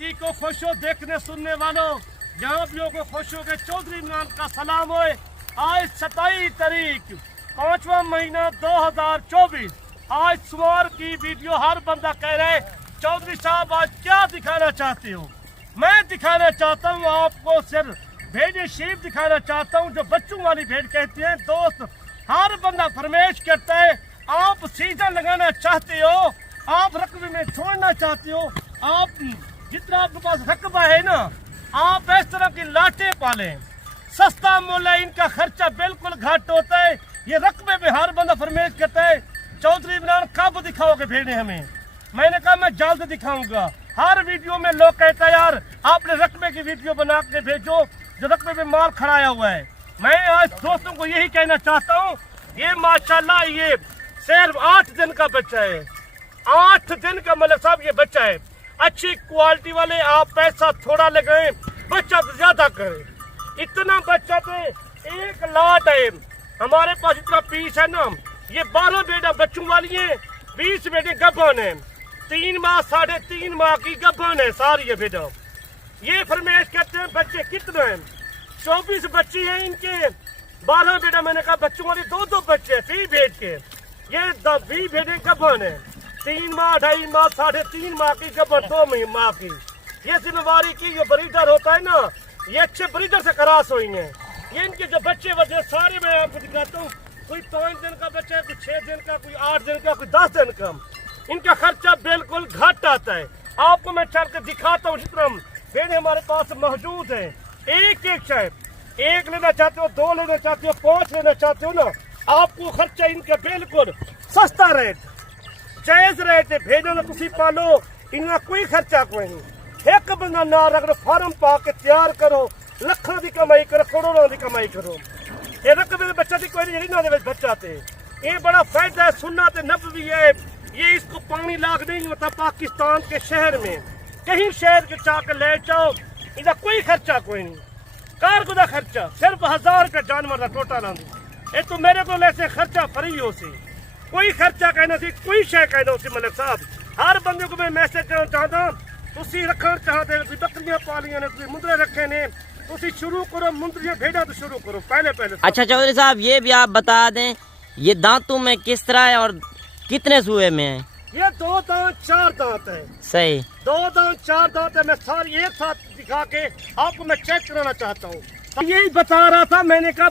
को खुश हो देखने सुनने वालों, जहाँ भी को खुश हो के चौधरी इमरान का सलाम होए। आज 27 तारीख 5वां महीना 2024, आज सोमवार की वीडियो हर बंदा कह रहा है चौधरी साहब आज क्या दिखाना चाहते हो। मैं दिखाना चाहता हूँ आपको सिर्फ भेड़ शीप दिखाना चाहता हूँ, जो बच्चों वाली भेड़ कहते हैं। दोस्त हर बंदा फरमाइश करता है, आप सीजन लगाना चाहते हो, आप रकबे में छोड़ना चाहते हो, आप जितना आपके पास रकबा है ना, आप इस तरह की लाटे पालें, सस्ता मोल है, इनका खर्चा बिल्कुल घट होता है। ये रकबे में हर बंदा फरमाइश करता है चौधरी इमरान कब दिखाओगे भेड़े हमें। मैंने कहा मैं जल्द दिखाऊंगा। हर वीडियो में लोग कहते हैं यार आपने रकबे की वीडियो बना के भेजो जो रकबे में माल खड़ाया हुआ है। मैं आज दोस्तों को यही कहना चाहता हूँ, ये माशाल्लाह ये सिर्फ 8 दिन का बच्चा है, 8 दिन का मलिक साहब ये बच्चा है। अच्छी क्वालिटी वाले आप पैसा थोड़ा लगाएं, बच्चा ज्यादा करें। इतना बच्चा तो एक लाट है हमारे पास, इतना पीस है ना। ये 12 बेटा बच्चों वाली है, 20 बेटे गब्बन है, 3 माह 3.5 माह की गब्बन है सारी ये बेटा। ये फरमाइश करते हैं बच्चे कितने हैं, 24 बच्चे हैं इनके, 12 बेटा। मैंने कहा बच्चों वाली 2 बच्चे फी भेज के, ये 20 बेटे गब्बन है, 3 माह 2.5 माह 3.5 माह की गब्बन, 2 माह की। ये जिम्मेवारी की जो ब्रीडर होता है ना, ये अच्छे ब्रीडर से क्रॉस हुई है। ये इनके जो बच्चे बच्चे सारे मैं आपको दिखाता हूँ, कोई 5 दिन का बच्चा है, कोई 6 दिन का, कोई 8 दिन का, कोई 10 दिन का। इनका खर्चा बिल्कुल घट आता है। आपको मैं चल के दिखाता हूँ जितना भेड़े हमारे पास मौजूद है। एक एक चाहे 1 लेना चाहते हो, 2 लेना चाहते हो, 5 लेना चाहते हो ना, आपको खर्चा इनका बिल्कुल सस्ता रेट, जायज रेट है। भेड़ों में तुसी पालो, इनका कोई खर्चा कोई नहीं। एक बंदा ना रख फार्म पा के तैयार करो, लखों की कमाई करो, करोड़ों की कमाई करो। ये रकबे बच्चा की कोई नहीं ना बच्चा थे, ये बड़ा फायदा है। सुन्ना ते नबवी है, ये इसको पानी लाग नहीं होता। पाकिस्तान के शहर में कहीं शहर के चाक ले जाओ, इनका कोई खर्चा कोई नहीं। कार को खर्चा सिर्फ 1000 का जानवर का टोटल आंदी। ये तो मेरे को ऐसे खर्चा फ्री हो सी, कोई खर्चा कहना सी, कोई शय कहना सी। मलिक साहब हर बंदे को मैं मैसेज करना चाहता, तुसी रखना चाहते हो, बकरियां पालियां ने, तुसी मुंदरे रखे ने, तुसी शुरू करो मुंदरियां भेड़ा तो शुरू करो पहले। अच्छा चौधरी साहब ये भी आप बता दें, ये दांतों में किस तरह है और कितने सूए में है? ये 2 दांत 4 दांत है। सही 2 दांत 4 दांत है। मैं सारी एक साथ दिखा के आपको मैं चेक कराना चाहता हूँ। यही बता रहा था, मैंने कहा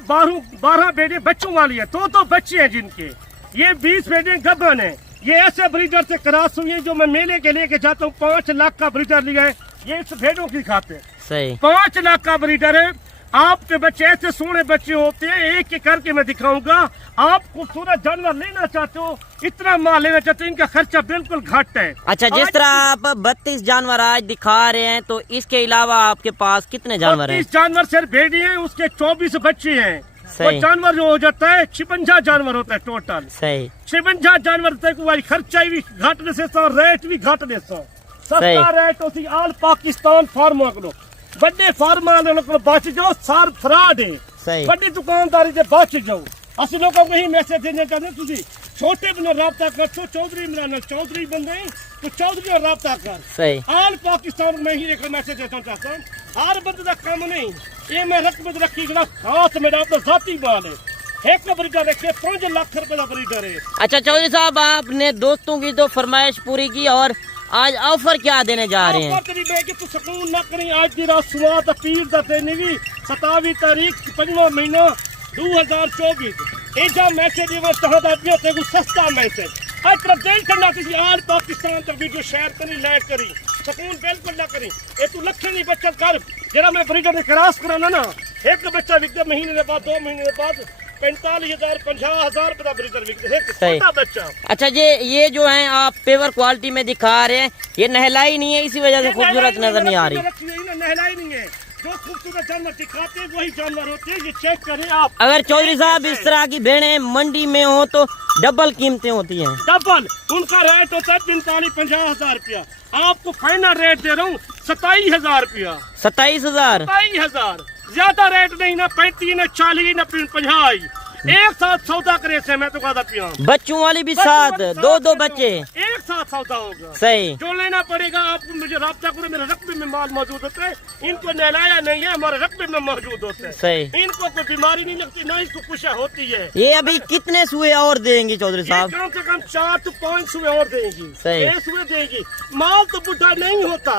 12 बेटे बच्चों वाली है, 2 बच्चे हैं जिनके, ये 20 बेटे गब्बन है। ये ऐसे ब्रीडर से क्रॉस हुई है जो मैं मेले के लेके जाता हूँ। 5 लाख का ब्रीडर लिया है, ये इस भेड़ों की खाते हैं। सही 5 लाख का ब्रीडर है। आपके बच्चे ऐसे सोने बच्चे होते हैं, एक एक करके मैं दिखाऊंगा। आप खूबसूरत जानवर लेना चाहते हो, इतना माल लेना चाहते हो, इनका खर्चा बिल्कुल घट है। अच्छा जिस तरह आप 32 जानवर आज दिखा रहे हैं, तो इसके अलावा आपके पास कितने जानवर हैं? 32 जानवर सिर्फ भेड़ी हैं, उसके 24 बच्चे हैं। वो जानवर जो हो जाता है 56 जानवर होता है टोटल। सही 56 जानवर तक खर्चा भी घटने से रेट भी घटने से सस्ता रेट होती। आल पाकिस्तान फार्मा को बड़े फार्मा को बच जाओ, सार फ्रॉड है, बड़ी दुकानदारी से बच जाओ। असं लोगों को यही मैसेज देना चाहते हैं, तुझे छोटे बंदे रब्ता कर, तो चौधरी इमरान चौधरी बंदे तो चौधरी और रब्ता कर। सही आल पाकिस्तान में ही एक मैसेज देना चाहता हूँ, हर बंदे का काम नहीं। ये मैं रकबत रखी खास मेरा अपना जाती माल है, एक ब्रीडर रखे 5 लाख रुपए का ब्रीडर है। अच्छा चौधरी साहब आपने दोस्तों की तो फरमाइश पूरी की, और आज ऑफर क्या देने जा रहे हैं? तू सुकून ना करी, आज की रात सुबह तक पीर देने भी 27 तारीख 5वां महीना 2024 एजा मैसेज को सस्ता मैसेज आज तरफ दिल करना किसी आल पाकिस्तान तक वीडियो शेयर करी, लाइक करी, सुकून बिल्कुल ना करी। ये तू लखे नहीं बचत कर, जरा मैं ब्रीडर ने क्रॉस कराना ना, एक बच्चा विकते महीने के बाद 2 महीने के बाद 45,000 50,000 रुपए का ब्रीडर विकते है बच्चा। अच्छा ये जो है आप पेवर क्वालिटी में दिखा रहे हैं, ये नहलाई नहीं है, इसी वजह से खूबसूरत नजर नहीं आ रही। नहलाई नहीं है, जो खूबसूरत जानवर दिखाते हैं वही जानवर होते हैं, ये चेक करें आप। अगर चौधरी साहब इस तरह की भेड़ें मंडी में हो तो डबल कीमतें होती हैं। डबल उनका रेट होता है 45-50,000 रुपया। आपको फाइनल रेट दे रहा हूँ 27,000 रुपया। 27,000 27,000 ज्यादा रेट नहीं, ना 35 ना 40 ना 50। एक साथ सौदा करे से मैं तो कहता पिया बच्चों वाली भी साथ, दो बच्चे एक साथ सौदा होगा। सही। जो लेना पड़ेगा आपको, मुझे राब्ता करो, मेरे रकबे में माल मौजूद होता है। इनको नहलाया नहीं है, हमारे रकबे में मौजूद होता है। सही। इनको कोई बीमारी नहीं लगती, ना इसको कुछ होती है। ये अभी कितने सुए और देंगी चौधरी साहब? कम से कम 4 से 5 सुबह और देंगी। सही। 6 सुबह देंगी। माल तो बुढ़ा नहीं होता,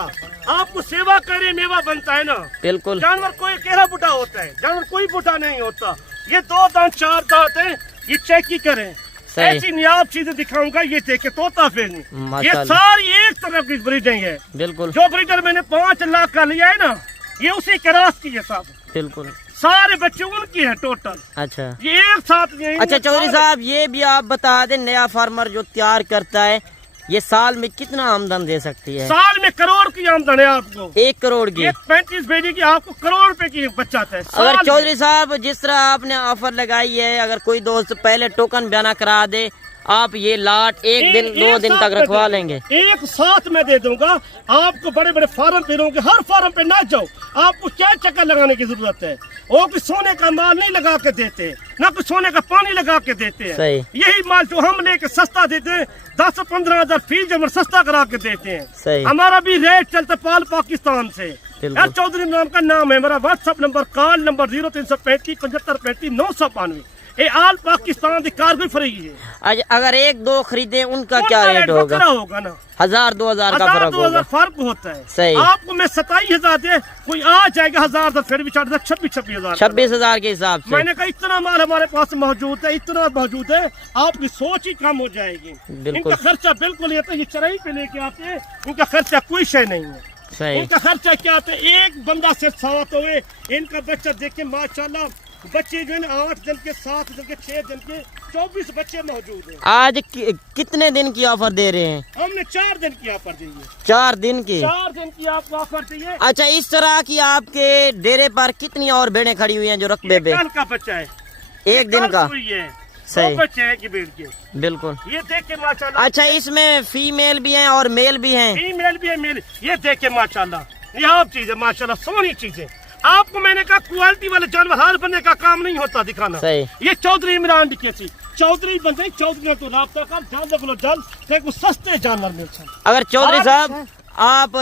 आपको सेवा करे मेवा बनता है ना। बिल्कुल। जानवर कोई केरा बुढ़ा होता है, जानवर कोई बुढ़ा नहीं होता। ये 2 दांत 4 दांत है, ये चेक ही करें। ऐसी नियाब चीजें दिखाऊंगा, ये देखे तोता फेरनी, ये सारी एक तरफ की ब्रीडिंग है। बिल्कुल। जो ब्रीडर मैंने 5 लाख का लिया है ना, ये उसी क्रॉस की है साहब। बिल्कुल। सारे बच्चे उनकी हैं टोटल। अच्छा, ये एक साथ नहीं। अच्छा चौधरी साहब, ये भी आप बता दें, नया फार्मर जो तैयार करता है, ये साल में कितना आमदन दे सकती है? साल में करोड़ की आमदन है आपको। 1 करोड़ की। 35 भेजी की आपको करोड़ रुपए की बचत है। अगर चौधरी साहब जिस तरह आपने ऑफर लगाई है, अगर कोई दोस्त पहले टोकन बयाना करा दे, आप ये लाट 1 दिन 2 दिन तक रखवा लेंगे? एक साथ में दे दूंगा आपको। बड़े बड़े फार्म पे रहोगे, हर फार्म पे ना जाओ, आपको क्या चक्कर लगाने की जरूरत है? वो भी सोने का माल नहीं लगा के देते, ना कुछ सोने का पानी लगा के देते हैं। सही। यही माल जो हम लेके सस्ता देते हैं, 10 से 15 हजार फीस जब सस्ता करा के देते हैं। सही। हमारा भी रेट चलता पाल पाकिस्तान से। चौधरी नाम का नाम है मेरा। WhatsApp number, call number 0335 7535 992। ये आल पाकिस्तान की कारगर फ्री है। अगर 1-2 खरीदे उनका क्या रेट होगा? होगा ना, 1000-2000 का फर्क होगा। फर्क होता है। सही। आपको मैं 27,000 दे, कोई आ जाएगा 1000 फिर भी चार्ज 26,000 26,000 के हिसाब से। मैंने कहा इतना माल हमारे पास मौजूद है, इतना मौजूद है, आपकी सोच ही कम हो जाएगी। इनका खर्चा बिल्कुल ये तो ये चराई पे लेके आते हैं, इनका खर्चा कोई शय नहीं है। सही। इनका खर्चा क्या आता है? एक बंदा से 7 हुए, इनका बच्चा देखे माशाल्लाह, बच्चे जो है 8 दिन के, 7 दिन के, 6 दिन के, 24 बच्चे मौजूद हैं। आज कितने दिन की ऑफर दे रहे हैं? हमने 4 दिन की ऑफर दी है। 4 दिन की? 4 दिन की आपको ऑफर चाहिए। अच्छा, इस तरह की आपके डेरे पर कितनी और भेड़ें खड़ी हुई हैं जो रकबे पे? कल का बच्चा है, 1 दिन का। सही। बच्चे हैं कि भीड़ के। बिल्कुल। ये देख के माशाल्लाह। अच्छा, इसमें फीमेल भी हैं और मेल भी हैं? फीमेल भी है, मेल। ये देख के माशाल्लाह, ये आप चीज है माशाल्लाह, सोनी चीज है। आपको मैंने कहा क्वालिटी वाले जानवर हर बंदे का काम नहीं होता दिखाना। सही। ये चौधरी इमरान की कैसी चौधरी बंदे, चौधरी तो राब्ता कर जल्द जल्द सस्ते जानवर मिल सकते। अगर चौधरी साहब आप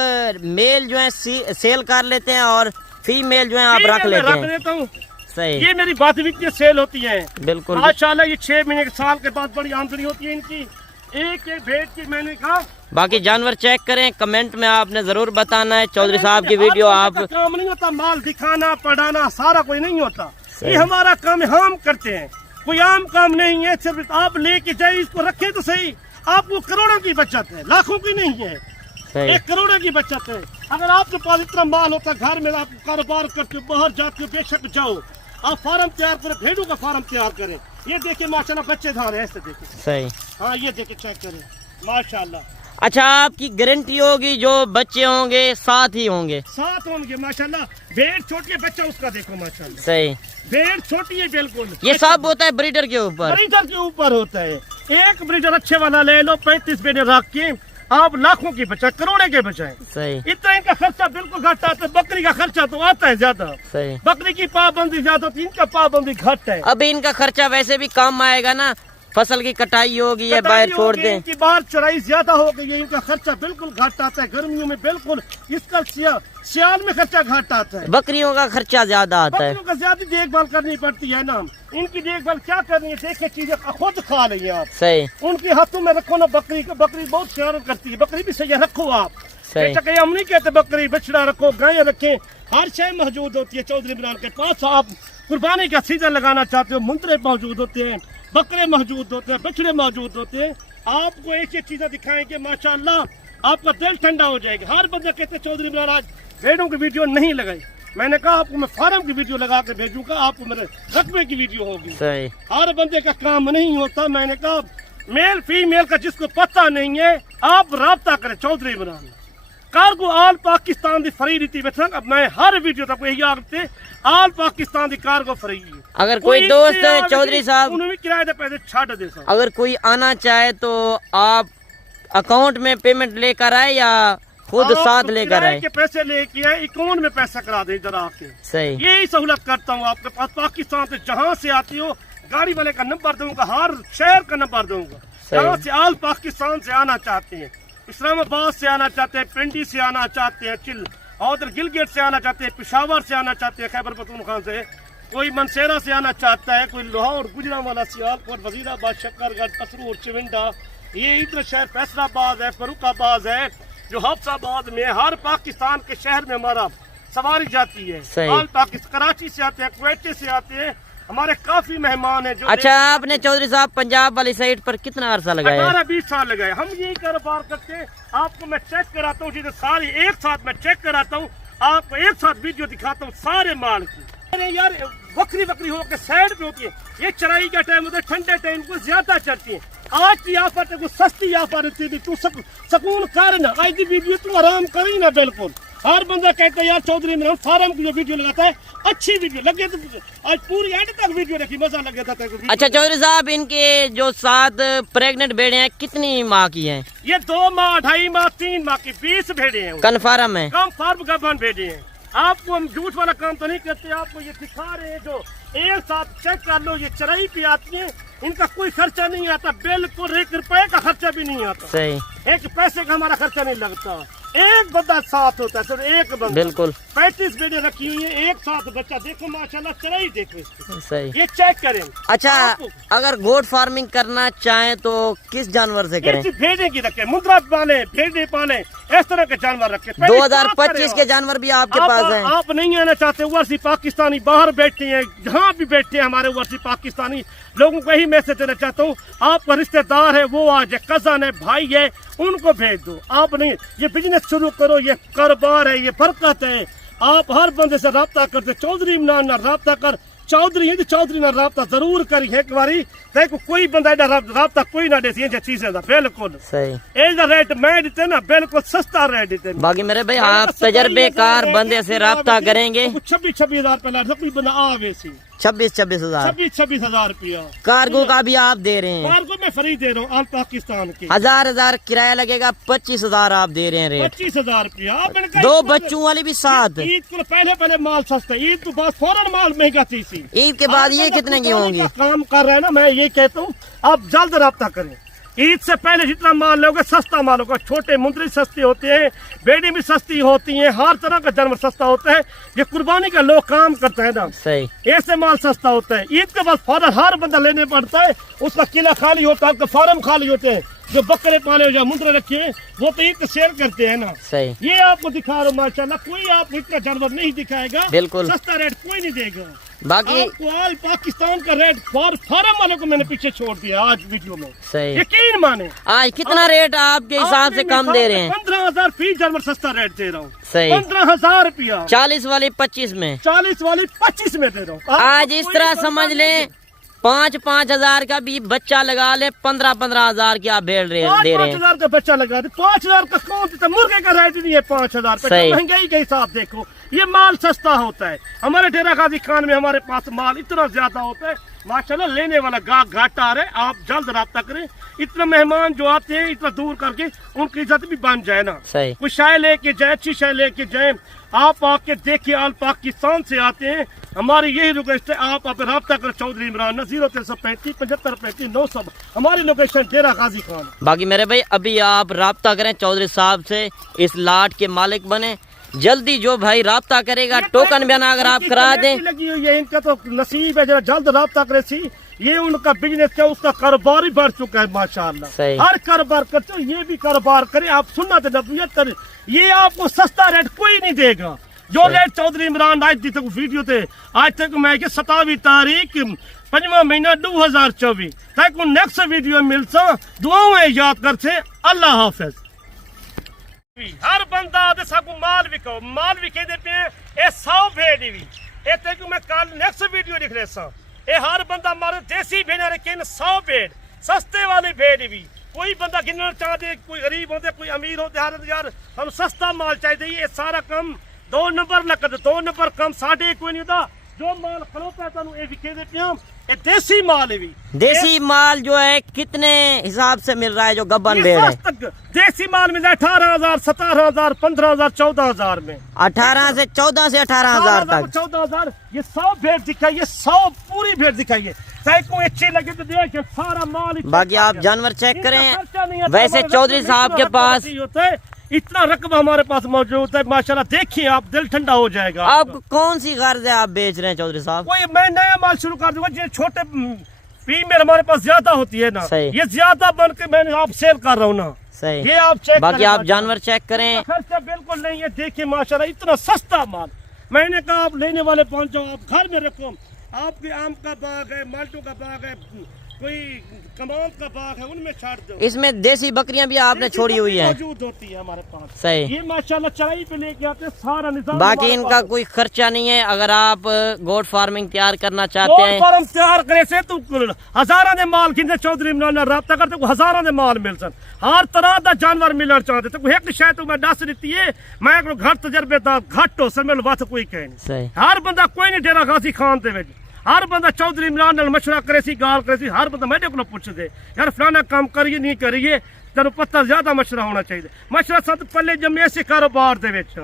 मेल जो है सेल कर लेते हैं और फीमेल जो है आप रख लेते हैं? सही। ये मेरी बात भी सेल होती है। बिल्कुल। माशाल्लाह ये 6 महीने के साल के बाद बड़ी आमदनी होती है इनकी। एक भेड़ की मैंने कहा। बाकी जानवर चेक करें, कमेंट में आपने जरूर बताना है। चौधरी साहब की वीडियो आप काम नहीं होता, माल दिखाना पढ़ाना सारा कोई नहीं होता। ये हमारा काम हम करते हैं, कोई आम काम नहीं है। सिर्फ आप लेके जाए, इसको रखे तो सही। आपको करोड़ों की बचत है, लाखों की नहीं है। 1 करोड़ की बचत है। अगर आपके पास इतना माल होता, घर में आप कारोबार करते हो, बाहर जाते हो, बेशक जाओ, आप फार्म तैयार करें, भेड़ों का फार्म तैयार करें। ये देखिए माशाल्लाह बच्चे धार है, ऐसे देखिए। सही। हाँ ये देखिए, चेक करें माशाल्लाह। अच्छा, आपकी गारंटी होगी जो बच्चे होंगे साथ ही होंगे? साथ होंगे माशाल्लाह। भेड़ छोटी है, बच्चा उसका देखो माशाल्लाह। सही। भेड़ छोटी है बिल्कुल। ये सब होता है ब्रीडर के ऊपर? ब्रीडर के ऊपर होता है। एक ब्रीडर अच्छे वाला ले लो, 35 भेड़ें रख के आप लाखों की बचाए, करोड़ों के बचाए। सही। इतना इनका खर्चा बिल्कुल घट आता है। बकरी का खर्चा तो आता है ज्यादा। सही। बकरी की पाबंदी ज्यादा होती है, इनका पाबंदी घट है। अभी इनका खर्चा वैसे भी कम आएगा ना, फसल की कटाई होगी या बाहर छोड़ दें? इनकी बाहर चराई ज्यादा हो गई है, इनका खर्चा बिल्कुल घट आता है। गर्मियों में बिल्कुल इसका सियाल में खर्चा घट आता है। बकरियों का खर्चा ज्यादा आता है। बकरियों का ज्यादा देखभाल करनी पड़ती है ना। इनकी देखभाल क्या करनी है, देख के चीजें खुद खा रही है आप। सही। उनके हाथों में रखो ना बकरी को, बकरी बहुत शरारत करती है। बकरी भी सही रखो आप। सही। हम नहीं कहते बकरी बछड़ा रखो, गाय रखें, हर शय मौजूद होती है चौधरी इमरान के पास। आप कुर्बानी का सीजन लगाना चाहते हो, मुंतरे मौजूद होते हैं, बकरे मौजूद होते हैं, बछड़े मौजूद होते हैं। आपको एक एक चीजें दिखाएंगे माशाल्लाह, आपका दिल ठंडा हो जाएगा। हर बंदा कहते हैं चौधरी इमरान आज भेड़ों की वीडियो नहीं लगाई। मैंने कहा आपको मैं फार्म की वीडियो लगा के भेजूंगा, आपको मेरे रकबे की वीडियो होगी। सही। हर बंदे का काम नहीं होता। मैंने कहा मेल फीमेल का जिसको पता नहीं है, आप राब्ता करें चौधरी इमरान। कार्गो आल पाकिस्तान दी फ्री रीति बैठक। अब मैं हर वीडियो तक यही आखते, आल पाकिस्तान दी कार्गो फ्री है। अगर कोई दोस्त चौधरी साहब उन्होंने किराए दे पैसे छाड़ दे सकते। अगर कोई आना चाहे तो आप अकाउंट में पेमेंट लेकर आए या खुद साथ लेकर आए? के पैसे लेके आए, अकाउंट में पैसा करा दे इधर आके। सही। यही सहूलत करता हूँ आपके पास। पाकिस्तान से जहाँ से आती हो गाड़ी वाले का नंबर दूंगा, हर शहर का नंबर दूंगा। यहाँ से आल पाकिस्तान से आना चाहते हैं, इस्लामाबाद से आना चाहते हैं, पिंडी से आना चाहते हैं, उधर गिलगित से आना चाहते हैं, पेशावर से आना चाहते हैं, खैबर पख्तूनख्वा से, कोई मनसेरा से आना चाहता है, कोई लाहौर, गुजरांवाला, सियालकोट, वजीराबाद, शकरगढ़, कसरूर, चिविंडा, ये इधर शहर फैसलाबाद है, फरुखाबाद है, जो हफ्साबाद में, हर पाकिस्तान के शहर में हमारा सवारी जाती है। आल पाकिस्तान, कराची से आते हैं, कुवैत से आते हैं, हमारे काफी मेहमान हैं जो। अच्छा, आपने चौधरी साहब पंजाब वाली साइड पर कितना अरसा लगाया? 18-20 साल लगाए। हम यही कारोबार करते हैं। आपको मैं चेक कराता हूँ, सारी एक साथ मैं चेक कराता हूँ, आपको एक साथ वीडियो दिखाता हूँ सारे माल की। अरे यार बकरी बकरी हो के साइड पे होती है, ये चराई का टाइम होता है, ठंडे टाइम को ज्यादा चढ़ती है। आज की आफत है, कुछ सस्ती आफत है, तू सकून कर ना, आज की वीडियो तू आराम करी ना। बिल्कुल हर बंदा कहता है यार चौधरी इमरान फार्म की जो वीडियो लगाता है अच्छी वीडियो लगे, तो आज पूरी एंड तक वीडियो देखी, मजा लग गया था। अच्छा चौधरी साहब, इनके जो 7 प्रेग्नेंट भेड़े हैं कितनी माह की हैं? ये 2 माह, 2.5 माह, 3 माह की 20 भेड़े हैं। कन्फर्म है? कन्फर्म गबन भेड़े हैं। आपको हम झूठ वाला काम तो नहीं करते, आपको ये दिखा रहे हैं, जो एक साथ चेक कर लो, ये चराई पे आती है, इनका कोई खर्चा नहीं आता, बिल्कुल 1 रुपए का खर्चा भी नहीं आता। सही, 1 पैसे का हमारा खर्चा नहीं लगता। एक बंदा साथ होता है, सिर्फ एक बंदा। बिल्कुल 35 बेड़े रखी हुई है, एक साथ बच्चा। देखो माशाल्लाह, चराई देखो इसकी, सही, ये चेक करें। अच्छा, अगर गोट फार्मिंग करना चाहें तो किस जानवर से करें? भेड़े की रखे, मुद्रा पाले, भेड़े पाले, इस तरह के जानवर रखे। 2025 के जानवर भी आपके पास हैं? आप नहीं आना चाहते, ओवरसी पाकिस्तानी बाहर बैठे हैं, जहाँ भी बैठे हैं हमारे ओवरसी पाकिस्तानी लोगों को यही मैसेज देना चाहता हूँ, आपका रिश्तेदार है, वो आज है, कजन है, भाई है, उनको भेज दो। आप नहीं, ये बिजनेस शुरू करो, ये कारोबार है, ये बरकत है। आप हर बंदे से रब्ता करते, चौधरी इमरान ना रब्ता कर, चौधरी है चौधरी ना रब्ता जरूर करी एक बारी, देखो कोई बंदा एडा रब्ता कोई ना दे चीजें दा। बिल्कुल सही, एडा रेट मैं देते ना, बिल्कुल सस्ता रेट देते। बाकी मेरे भाई आप तजर्बेकार बंदे से रब्ता करेंगे। 26 हजार रुपया कोई बंदा आवे सी, 26 हजार, 26 हजार रुपया कार्गो का भी आप दे रहे हैं? कार्गो में फ्री दे रहा हूँ, आल पाकिस्तान के। 1000 किराया लगेगा, 25 हजार आप दे रहे हैं रेट। 25 हजार रुपया। 2 बच्चों वाली भी साथ। ईद को पहले माल सस्ता, ईद के बाद फौरन माल महंगा थी। ईद के बाद ये कितने की होंगी? काम कर रहे हैं ना, मैं ये कहता हूँ आप जल्द रब्ता करें। ईद से पहले जितना माल लोगे सस्ता माल होगा। छोटे मुंदरी सस्ते होते हैं, बेड़ी भी सस्ती होती है, हर तरह का जानवर सस्ता होता है। ये कुर्बानी का लोग काम करता है ना, सही, ऐसे माल सस्ता होता है। ईद के बाद फौरन हर बंदा लेने पड़ता है, उसका किला खाली होता है, आपका फार्म खाली होते हैं। जो बकरे पाले जो मुंदरे रखे हैं वो तो ईद सेल करते हैं ना। सही, ये आपको दिखा रहा हूँ माशाल्लाह, कोई आप इतना जानवर नहीं दिखाएगा। बिल्कुल सस्ता रेट कोई नहीं देगा। बाकी आल पाकिस्तान का रेट फार्म वालों को मैंने पीछे छोड़ दिया आज वीडियो में। सही, यकीन माने। आज कितना रेट आपके हिसाब से कम दे रहे हैं? 15,000 फी जानवर सस्ता रेट दे रहा हूँ। सही, 15,000 रुपया। 40 वाली 25 में, 40 वाली 25 में दे रहा हूँ। आज इस तरह समझ लें 5-5 हजार का भी बच्चा लगा ले, 15-15 हजार की आप भेड़ दे रहे हैं। 5,000 का बच्चा लगा दे, 5,000 का कौन देता? मुर्गे का रेट नहीं है 5,000 रुपए। महंगाई के हिसाब देखो, ये माल सस्ता होता है। हमारे डेरा गाजी खान में हमारे पास माल इतना ज्यादा होता है माशाल्लाह, लेने वाला घाटा आ रहा है। आप जल्द रब्ता करें, इतना मेहमान जो आते हैं इतना दूर करके उनकी इज्जत भी बन जाए ना। सही, कुछ शाय लेके जाए, अच्छी शाय लेके जाए। आप आके देखिए, आल पाकिस्तान से आते हैं, हमारी यही रिक्वेस्ट है, आप रब्ता करें चौधरी इमरान ना, 0335 7535 900। हमारी लोकेशन डेरा गाजी खान। बाकी मेरे भाई अभी आप रब्ता करें चौधरी साहब से, इस लाट के मालिक बने। जल्दी जो भाई राब्ता करेगा, टोकन बयान अगर आप करा दें। लगी हुई है, इनका तो नसीब है, जरा जल्द राब्ता करे सी। ये उनका बिजनेस है, उसका कारोबार ही बढ़ चुका है माशाल्लाह। हर कारोबार करते हो, ये भी कारोबार करे। आप सुनना तो नबूयत करे, ये आपको सस्ता रेट कोई नहीं देगा। जो रेट चौधरी इमरान आज तक वीडियो थे, आज तक मैं 27 तारीख 5वां महीना 2024 तक नेक्स्ट वीडियो मिलता। दुआएं याद करते। अल्लाह हाफिज। हर बंदा दे सबको माल विको, माल विके देते हैं। ए 100 भेड़ भी ए ते को मैं कल नेक्स्ट वीडियो लिख रहा सा। ए हर बंदा मारे देसी भेड़ रखे 100 भेड़, सस्ते वाली भेड़ भी। कोई बंदा गिनना चाहते, कोई गरीब होते, कोई अमीर होते, हर यार हम सस्ता माल चाहिए। ये सारा कम 2 नंबर लग, 2 नंबर कम 1.5 कोई नहीं होता। जो माल खलोता है तुम ये विके देते हैं। ये देसी माल है भी। देसी माल जो है कितने हिसाब से मिल रहा है जो गब्बन भेड़ है? देसी माल मिल रहा है 18,000, 17,000, 15,000, 14,000 में। 18 से 14 से 18,000 तक। 14,000। ये 100 भेड़ दिखाइए, 100 पूरी भेड़ दिखाइए। سائیکو اچھی لگے تو دیکھ سارا مال ہی باقی آپ جانور چیک ان کا کریں. خرچہ نہیں ہے. ویسے ہمارے چودھری رقبہ صاحب کے اتنا پاس رقبہ ہوتا ہے، اتنا رقبہ ہمارے پاس موجود ہے ماشاءاللہ. دیکھیں آپ دل ٹھنڈا ہو جائے گا. آپ کو کون سی غرض ہے آپ بیچ رہے ہیں چودھری صاحب؟ کوئی میں نیا مال شروع کر دوں گا. جو چھوٹے فیمیل ہمارے پاس زیادہ ہوتی ہے نا، صحیح. یہ زیادہ بن کے میں نے آپ سیل کر رہا ہوں نا. صحیح. یہ آپ چیک باقی آپ جانور چیک کریں. خرچہ بالکل نہیں ہے. دیکھیں ماشاءاللہ اتنا سستا مال. میں نے کہا آپ لینے والے پہنچ جاؤ، آپ گھر میں رکھو. آپ کے آم کا باغ ہے، مالٹو کا باغ ہے، کوئی کمال کا باغ ہے، ان میں چھاڑ دو. اس میں دیسی بکریاں بھی آپ نے چھوڑی ہوئی ہیں. موجود ہوتی ہے ہمارے پاس. صحیح. یہ ماشاءاللہ چرائی پہ لے کے آتے ہیں، سارا نظام. باقی ان کا کوئی خرچہ نہیں ہے. اگر آپ گوٹ فارمنگ تیار کرنا چاہتے ہیں فارم تیار کرے سے تو ہزاراں دے مال کھندے چودھری عمران نال رابطہ کرتے کو ہزاراں دے مال مل سن. ہر طرح دا جانور ملن چاہتے تو ایک شاید تو میں دس دیتی ہے. میں کو گھر تجربے دار گھٹ ہو سمجھ لو بات کوئی کہے نہیں. صحیح. ہر بندہ کوئی نہیں ڈیرا غازی خان دے وچ. ہر بندہ چودھری عمران نال مشورہ کرے سی، گال کرے سی. ہر بندہ میرے کو پوچھ دے یار فلانا کام کریے نہیں کریے. تینوں پتہ زیادہ مشورہ ہونا چاہیے. مشورہ سب پلے جمے ایسے کاروبار دے وچ